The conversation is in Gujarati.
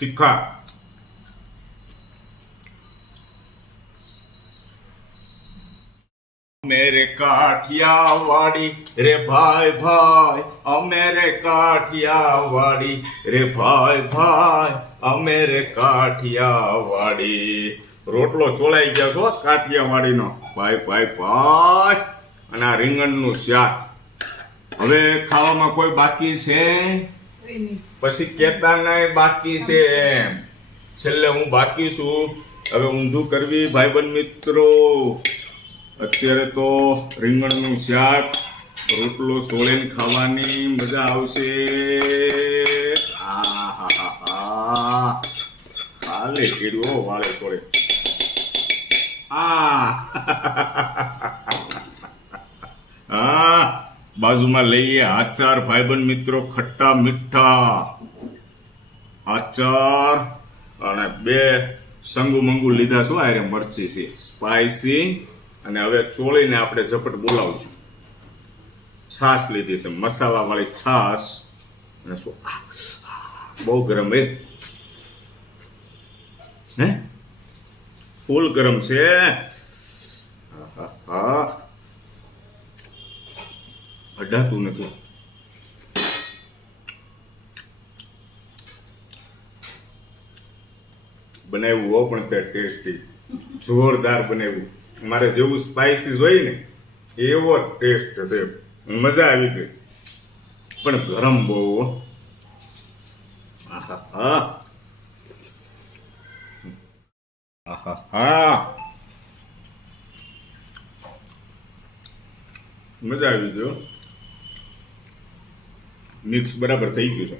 તીખા. મેરે કાઠિયાવાડી રે ભાઈ ભાઈ, અમે રે કાઠિયાવાડી રે ભાઈ ભાઈ, અમે રે કાઠિયાવાડી. રોટલો ચોળાઈ ગયો છો કાઠિયાવાડીનો, ભાઈ ભાઈ ભાઈ. અને આ રીંગણનું શાક. હવે ખાવામાં કોઈ બાકી છે? પછી કેતા નહીં બાકી છે એમ. છેલ્લે હું બાકી છું. હવે ઊંધું કરવી ભાઈબંધ મિત્રો. અત્યારે તો રીંગણનું શાક, રોટલો સોળીને ખાવાની મજા આવશે. હાલે કેડ્યો વાળે થોડે. બાજુમાં લઈએ આચાર ભાઈબંધ મિત્રો, ખટ્ટા મીઠા આચાર. અને 2 સંગુ મંગુ લીધા છો. આ મરચી છે સ્પાઈસી. અને હવે ચોળીને આપણે ઝપટ બોલાવશું. છાશ લીધી છે, મસાલા વાળી છાશ. અને શું બહુ ગરમ હે ફૂલ ગરમ છે. અડાતું નથી. બનાવ્યું હો પણ તે ટેસ્ટી, જોરદાર બનાવ્યું. મારે જેવું સ્પાઈસી જોઈએ ને એવો ટેસ્ટ છે. મજા આવી ગઈ. પણ ગરમ બહુ. મજા આવી ગયો. મિક્સ બરાબર થઈ ગયું છે.